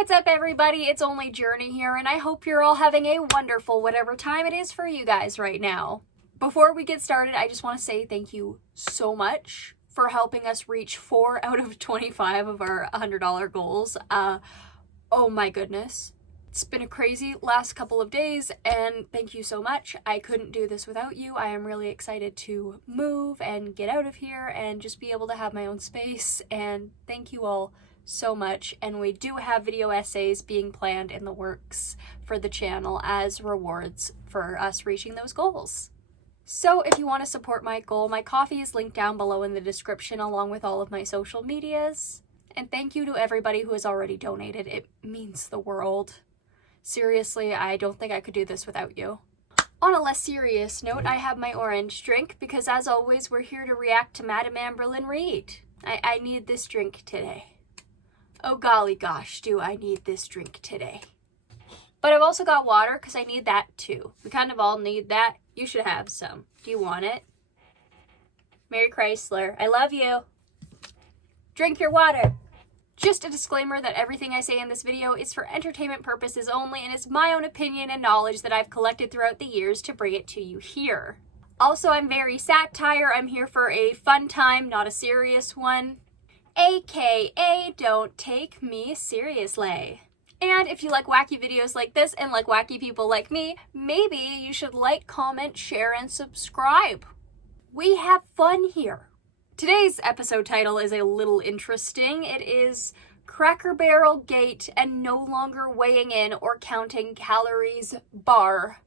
what's up everybody? It's only Journey here, and I hope you're all having a wonderful whatever time it is for you guys right now. Before we get started, I just want to say thank you so much for helping us reach 4 out of 25 of our $100 goals. Oh my goodness. It's been a crazy last couple of days, and thank you so much. I couldn't do this without you. I am really excited to move and get out of here and just be able to have my own space, and thank you all so much. And we do have video essays being planned in the works for the channel as rewards for us reaching those goals. So if you want to support my goal, my coffee is linked down below in the description along with all of my social medias. And thank you to everybody who has already donated. It means the world. Seriously, I don't think I could do this without you. On a less serious note, I have my orange drink because as always, we're here to react to Madame Amberlyn Reid. I need this drink today. Oh golly gosh, do I need this drink today. But I've also got water because I need that too. We kind of all need that. You should have some. Do you want it? Mary Chrysler, I love you. Drink your water. Just a disclaimer that everything I say in this video is for entertainment purposes only and is my own opinion and knowledge that I've collected throughout the years to bring it to you here. Also, I'm very satire. I'm here for a fun time, not a serious one. AKA, don't take me seriously. And if you like wacky videos like this and like wacky people like me, maybe you should like, comment, share, and subscribe. We have fun here. Today's episode title is a little interesting. It is Cracker Barrel Gate and No Longer Weighing In or Counting Calories Bar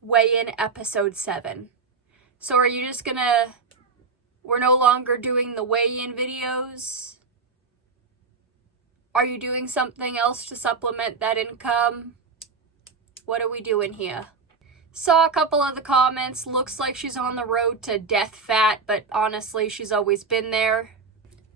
Weigh-In Episode 7. So are you just gonna... We're no longer doing the weigh-in videos? Are you doing something else to supplement that income? What are we doing here? Saw a couple of the comments. Looks like she's on the road to death fat, but honestly, she's always been there.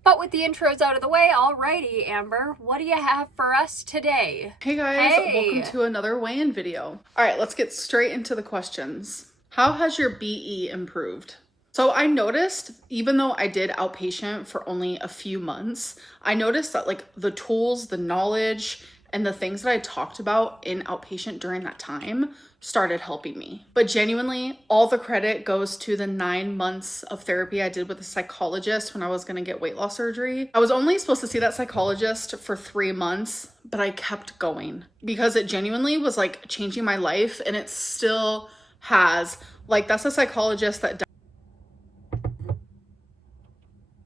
But with the intros out of the way, alrighty, Amber, what do you have for us today? Hey guys, Hey. Welcome to another weigh-in video. All right, let's get straight into the questions. How has your BE improved? So I noticed, even though I did outpatient for only a few months, I noticed that like the tools, the knowledge, and the things that I talked about in outpatient during that time started helping me. But genuinely, all the credit goes to the 9 months of therapy I did with a psychologist when I was gonna get weight loss surgery. I was only supposed to see that psychologist for 3 months, but I kept going because it genuinely was like changing my life, and it still has. Like, that's a psychologist that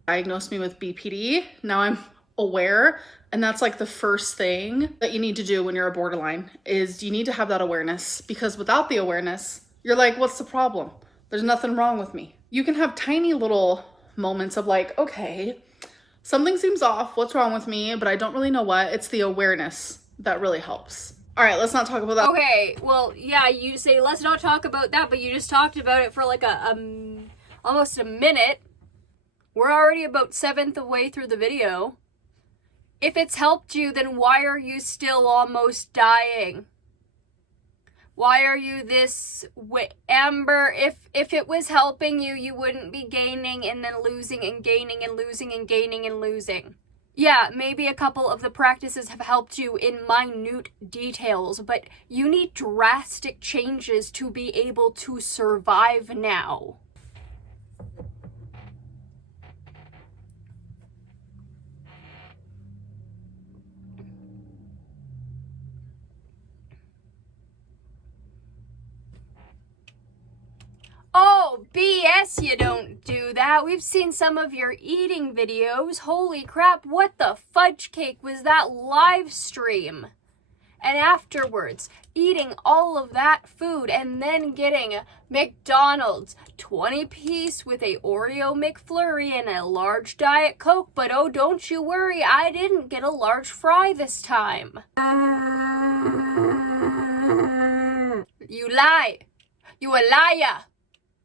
diagnosed me with BPD. Now I'm aware, and that's like the first thing that you need to do when you're a borderline is you need to have that awareness, because without the awareness, you're like, what's the problem? There's nothing wrong with me. You can have tiny little moments of like, okay, something seems off. What's wrong with me? But I don't really know what. It's the awareness that really helps. All right, let's not talk about that. Okay, well, yeah, you say let's not talk about that, but you just talked about it for like almost a minute. We're already about 7th of the way through the video. If it's helped you, then why are you still almost dying? Why are you this way? Amber, if it was helping you, you wouldn't be gaining and then losing and gaining and losing and gaining and losing. Yeah, maybe a couple of the practices have helped you in minute details, but you need drastic changes to be able to survive now. Oh, BS, you don't do that. We've seen some of your eating videos. Holy crap, what the fudge cake was that live stream? And afterwards, eating all of that food and then getting a McDonald's 20-piece with a Oreo McFlurry and a large Diet Coke. But oh, don't you worry, I didn't get a large fry this time. You lie. You a liar.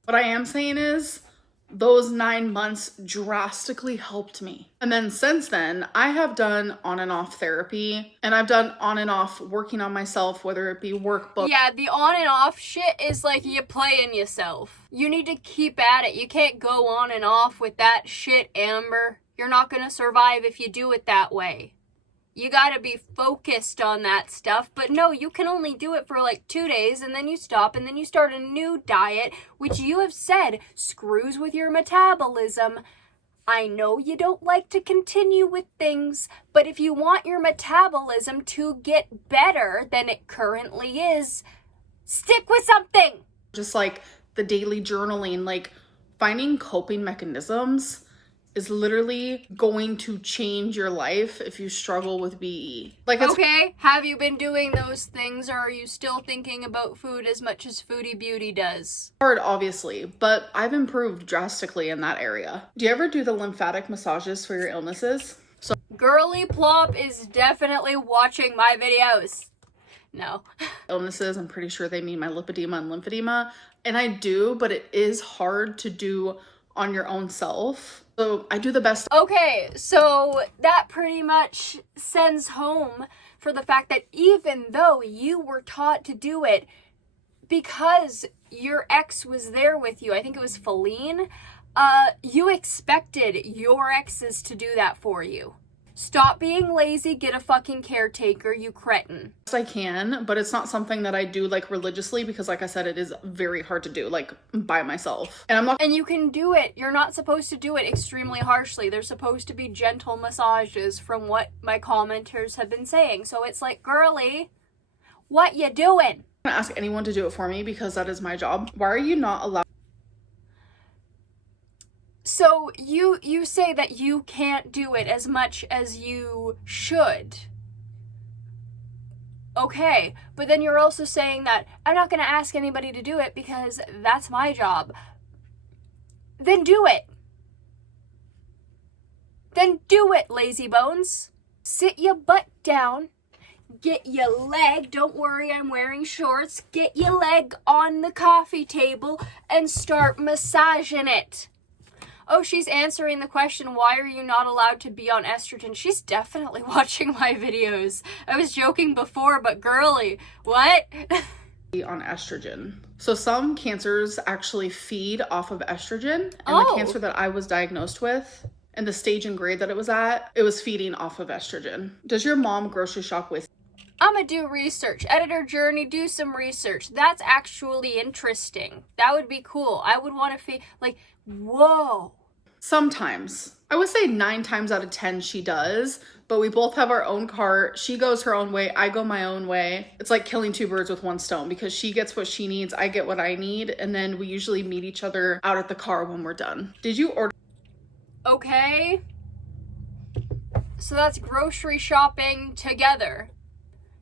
What I am saying is those 9 months drastically helped me. And then since then, I have done on and off therapy, and I've done on and off working on myself, whether it be workbook. Yeah, the on and off shit is like you playing yourself. You need to keep at it. You can't go on and off with that shit, Amber. You're not gonna survive if you do it that way. You gotta be focused on that stuff. But no, you can only do it for like 2 days and then you stop and then you start a new diet, which you have said screws with your metabolism. I know you don't like to continue with things, but if you want your metabolism to get better than it currently is, stick with something. Just like the daily journaling, like finding coping mechanisms is literally going to change your life if you struggle with BE. Like, okay, have you been doing those things, or are you still thinking about food as much as Foodie Beauty does? Hard, obviously, but I've improved drastically in that area. Do you ever do the lymphatic massages for your illnesses? So Girly Plop is definitely watching my videos. No. Illnesses, I'm pretty sure they mean my lipedema and lymphedema, and I do, but it is hard to do on your own self. So I do the best. Okay, so that pretty much sends home for the fact that even though you were taught to do it because your ex was there with you, I think it was Feline, you expected your exes to do that for you. Stop being lazy, get a fucking caretaker, you cretin. Yes, I can, but it's not something that I do like religiously because like I said, it is very hard to do like by myself. And you can do it. You're not supposed to do it extremely harshly. There's supposed to be gentle massages from what my commenters have been saying. So it's like, girly, what you doing? I'm gonna ask anyone to do it for me because that is my job. Why are you not allowed? So you say that you can't do it as much as you should. Okay, but then you're also saying that I'm not going to ask anybody to do it because that's my job. Then do it. Then do it, lazy bones. Sit your butt down. Get your leg, don't worry, I'm wearing shorts. Get your leg on the coffee table and start massaging it. Oh, she's answering the question, why are you not allowed to be on estrogen? She's definitely watching my videos. I was joking before, but girly, what? On estrogen. So some cancers actually feed off of estrogen, and the cancer that I was diagnosed with and the stage and grade that it was at, it was feeding off of estrogen. Does your mom grocery shop with? I'm gonna do research. Editor Journey, do some research. That's actually interesting. That would be cool. I would want to feed, like, whoa. Sometimes. I would say 9 times out of 10 she does, but we both have our own cart. She goes her own way, I go my own way. It's like killing 2 birds with 1 stone because she gets what she needs, I get what I need, and then we usually meet each other out at the car when we're done. Did you order? Okay. So that's grocery shopping together.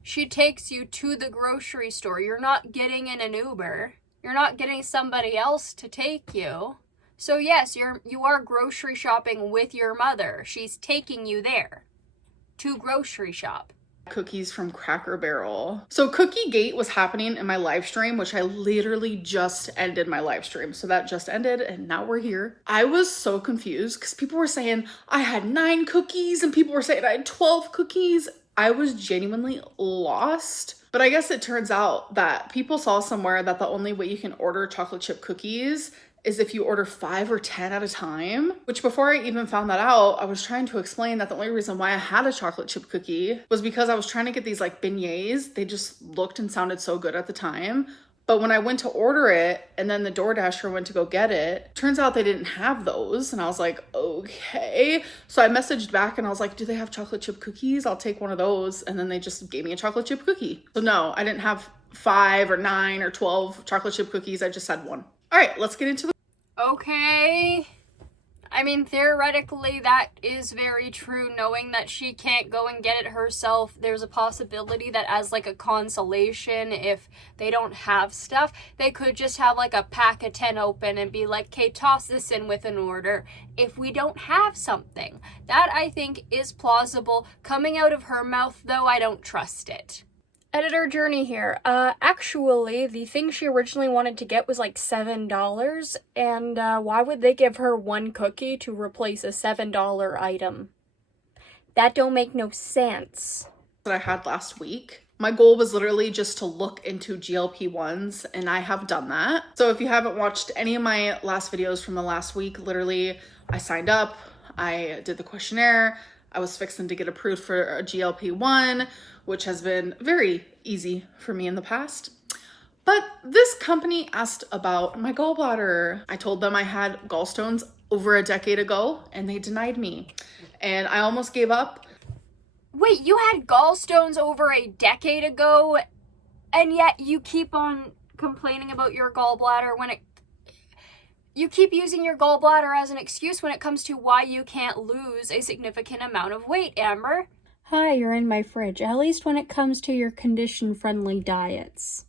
She takes you to the grocery store. You're not getting in an Uber. You're not getting somebody else to take you. So yes, you are grocery shopping with your mother. She's taking you there to grocery shop. Cookies from Cracker Barrel. So Cookie Gate was happening in my live stream, which I literally just ended my live stream. So that just ended and now we're here. I was so confused because people were saying I had 9 cookies and people were saying I had 12 cookies. I was genuinely lost. But I guess it turns out that people saw somewhere that the only way you can order chocolate chip cookies is if you order 5 or 10 at a time, which before I even found that out, I was trying to explain that the only reason why I had a chocolate chip cookie was because I was trying to get these like beignets. They just looked and sounded so good at the time. But when I went to order it and then the DoorDasher went to go get it, turns out they didn't have those. And I was like, okay. So I messaged back and I was like, do they have chocolate chip cookies? I'll take one of those. And then they just gave me a chocolate chip cookie. So no, I didn't have 5 or 9 or 12 chocolate chip cookies. I just had 1. All right, let's get into the... Okay. I mean, theoretically, that is very true. Knowing that she can't go and get it herself, there's a possibility that as like a consolation, if they don't have stuff, they could just have like a pack of 10 open and be like, okay, toss this in with an order if we don't have something. That I think is plausible. Coming out of her mouth, though, I don't trust it. Editor Journey here. Actually, the thing she originally wanted to get was like $7, and why would they give her 1 cookie to replace a $7 item? That don't make no sense. That I had last week. My goal was literally just to look into GLP-1s, and I have done that. So if you haven't watched any of my last videos from the last week, literally, I signed up, I did the questionnaire, I was fixing to get approved for a GLP-1, which has been very easy for me in the past. But this company asked about my gallbladder. I told them I had gallstones over a decade ago and they denied me. And I almost gave up. Wait, you had gallstones over a decade ago and yet you keep on complaining about your gallbladder you keep using your gallbladder as an excuse when it comes to why you can't lose a significant amount of weight, Amber. Hi, you're in my fridge, at least when it comes to your condition-friendly diets.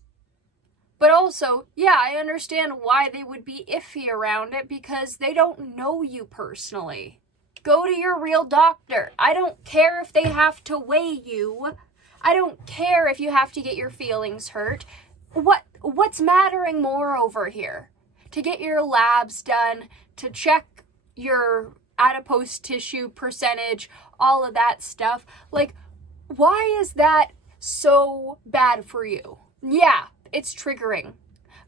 But also, yeah, I understand why they would be iffy around it because they don't know you personally. Go to your real doctor. I don't care if they have to weigh you. I don't care if you have to get your feelings hurt. What's mattering more over here? To get your labs done, to check your adipose tissue percentage, all of that stuff. Like, why is that so bad for you? Yeah, it's triggering.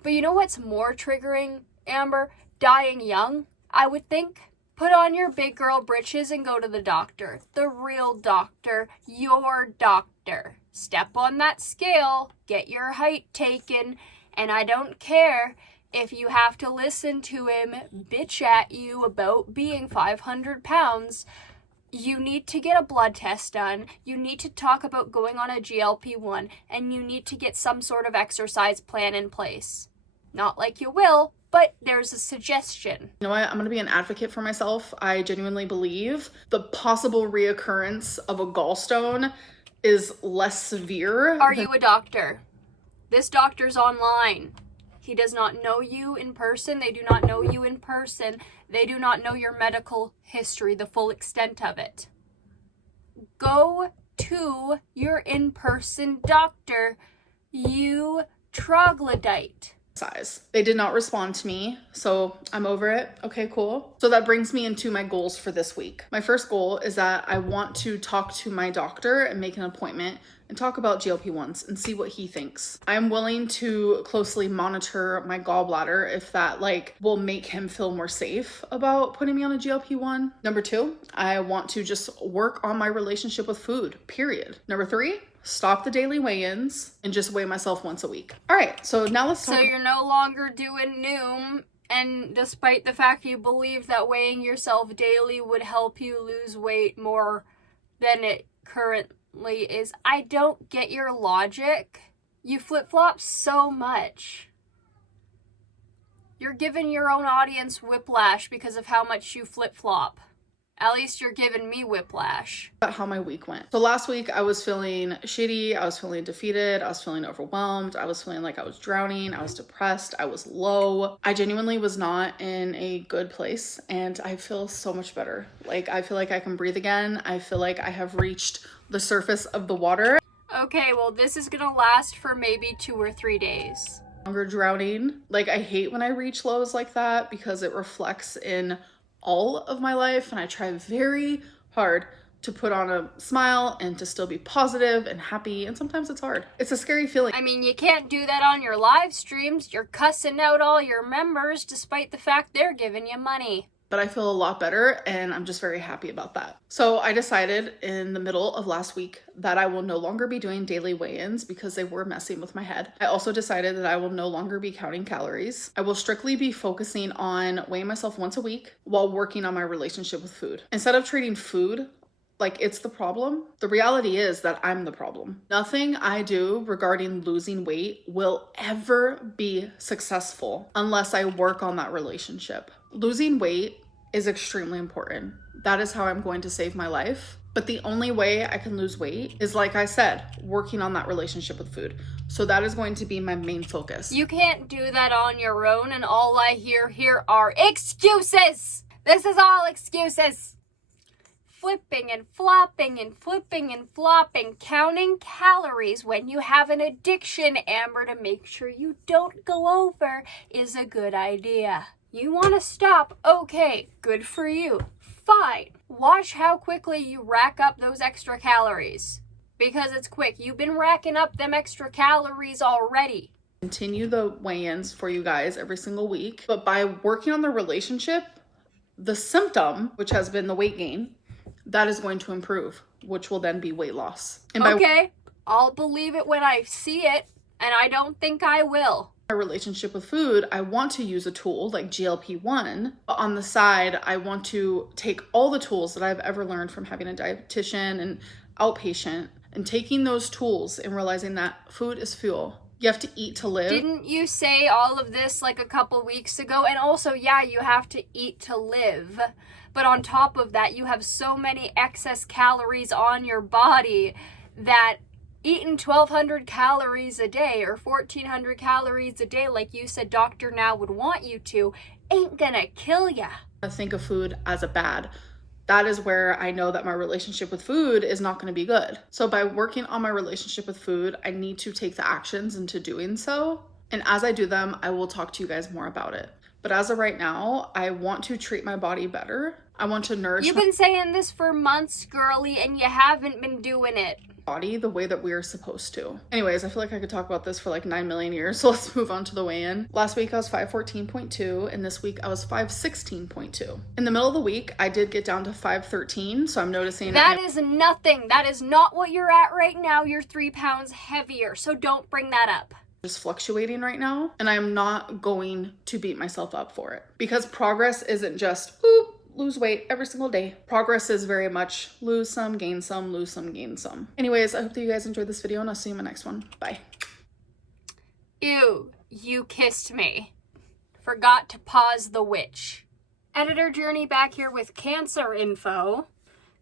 But you know what's more triggering, Amber? Dying young, I would think. Put on your big girl britches and go to the doctor. The real doctor, your doctor. Step on that scale, get your height taken, and I don't care if you have to listen to him bitch at you about being 500 pounds. You need to get a blood test done, you need to talk about going on a GLP-1, and you need to get some sort of exercise plan in place. Not like you will, but there's a suggestion. You know what? I'm going to be an advocate for myself. I genuinely believe the possible reoccurrence of a gallstone is less severe. Are you a doctor? This doctor's online. He does not know you in person. They do not know you in person. They do not know your medical history, the full extent of it. Go to your in-person doctor, you troglodyte. Size. They did not respond to me, so I'm over it. Okay, cool. So that brings me into my goals for this week. My first goal is that I want to talk to my doctor and make an appointment and talk about GLP-1s and see what he thinks. I'm willing to closely monitor my gallbladder if that will make him feel more safe about putting me on a GLP-1. Number 2, I want to just work on my relationship with food, period. Number 3, stop the daily weigh-ins and just weigh myself once a week. All right, so now let's talk. So you're no longer doing Noom, and despite the fact you believe that weighing yourself daily would help you lose weight more than it currently is, I don't get your logic. You flip-flop so much. You're giving your own audience whiplash because of how much you flip-flop. At least you're giving me whiplash. How my week went. So last week I was feeling shitty, I was feeling defeated, I was feeling overwhelmed, I was feeling like I was drowning, I was depressed, I was low. I genuinely was not in a good place and I feel so much better. I feel like I can breathe again. I feel like I have reached the surface of the water. Okay, well this is gonna last for maybe 2 or 3 days. Longer drowning. I hate when I reach lows like that because it reflects in all of my life and I try very hard to put on a smile and to still be positive and happy, and sometimes it's hard. It's a scary feeling. I mean, you can't do that on your live streams. You're cussing out all your members despite the fact they're giving you money. But I feel a lot better and I'm just very happy about that. So I decided in the middle of last week that I will no longer be doing daily weigh-ins because they were messing with my head. I also decided that I will no longer be counting calories. I will strictly be focusing on weighing myself once a week while working on my relationship with food. Instead of treating food like it's the problem, the reality is that I'm the problem. Nothing I do regarding losing weight will ever be successful unless I work on that relationship. Losing weight is extremely important. That is how I'm going to save my life. But the only way I can lose weight is, like I said, working on that relationship with food. So that is going to be my main focus. You can't do that on your own, and all I hear here are excuses. This is all excuses. Flipping and flopping and flipping and flopping, counting calories when you have an addiction, Amber, to make sure you don't go over is a good idea. You want to stop? Okay, good for you. Fine. Watch how quickly you rack up those extra calories. Because it's quick. You've been racking up them extra calories already. Continue the weigh-ins for you guys every single week. But by working on the relationship, the symptom, which has been the weight gain, that is going to improve, which will then be weight loss. And by Okay, I'll believe it when I see it, and I don't think I will. my relationship with food, I want to use a tool like GLP-1, but on the side, I want to take all the tools that I've ever learned from having a dietitian and outpatient and taking those tools and realizing that food is fuel. You have to eat to live. Didn't you say all of this like a couple weeks ago? And also, yeah, you have to eat to live. But on top of that, you have so many excess calories on your body that eating 1,200 calories a day or 1,400 calories a day, like you said Dr. Now would want you to, ain't gonna kill ya. I think of food as a bad. That is where I know that my relationship with food is not going to be good. So by working on my relationship with food, I need to take the actions into doing so. And as I do them, I will talk to you guys more about it. But as of right now, I want to treat my body better. I want to nourish You've been saying this for months, girly, and you haven't been doing it. body the way that we're supposed to. Anyways, I feel like I could talk about this for like 9 million years, so let's move on to the weigh-in. Last week I was 514.2 and this week I was 516.2. In the middle of the week, I did get down to 513, so I'm noticing that is nothing. That is not what you're at right now. You're 3 pounds heavier, so don't bring that up. Just fluctuating right now, and I'm not going to beat myself up for it because progress isn't just lose weight every single day. Progress is very much lose some, gain some, lose some, gain some. Anyways, I hope that you guys enjoyed this video and I'll see you in my next one. Bye. Ew, you kissed me. Forgot to pause the witch. Editor Journey back here with cancer info.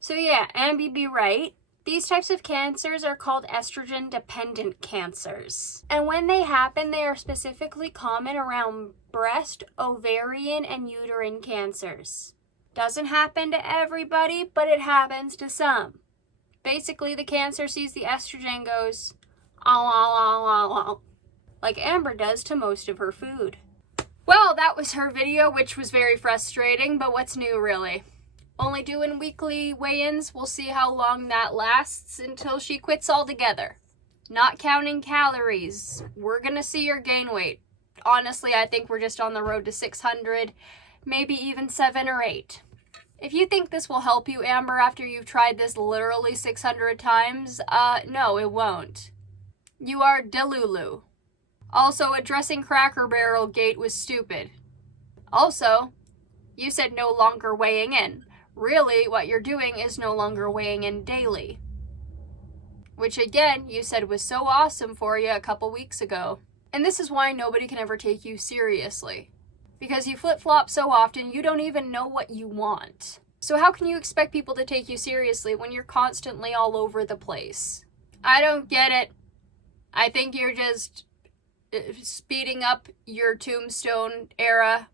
So yeah, Ambi be right. These types of cancers are called estrogen-dependent cancers. And when they happen, they are specifically common around breast, ovarian, and uterine cancers. Doesn't happen to everybody, but it happens to some. Basically, the cancer sees the estrogen and goes, "Ow, ow, ow, ow, ow," like Amber does to most of her food. Well, that was her video, which was very frustrating, but what's new, really? Only doing weekly weigh-ins. We'll see how long that lasts until she quits altogether. Not counting calories. We're gonna see her gain weight. Honestly, I think we're just on the road to 600, maybe even 7 or 8. If you think this will help you, Amber, after you've tried this literally 600 times, no, it won't. You are delulu. Also, addressing Cracker Barrel Gate was stupid. Also, you said no longer weighing in. Really, what you're doing is no longer weighing in daily. Which again, you said was so awesome for you a couple weeks ago. And this is why nobody can ever take you seriously. Because you flip-flop so often, you don't even know what you want. So how can you expect people to take you seriously when you're constantly all over the place? I don't get it. I think you're just speeding up your Tombstone era.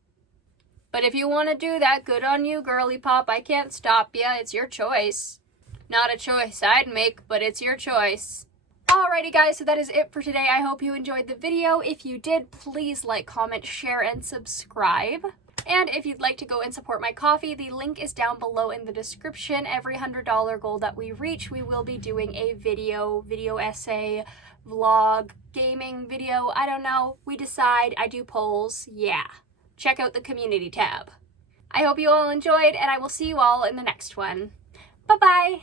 But if you want to do that, good on you, girly pop. I can't stop you. It's your choice. Not a choice I'd make, but it's your choice. Alrighty guys, so that is it for today. I hope you enjoyed the video. If you did, please like, comment, share, and subscribe. And if you'd like to go and support my coffee, the link is down below in the description. Every $100 goal that we reach, we will be doing a video essay, vlog, gaming video. I don't know. We decide. I do polls. Yeah. Check out the community tab. I hope you all enjoyed, and I will see you all in the next one. Bye-bye!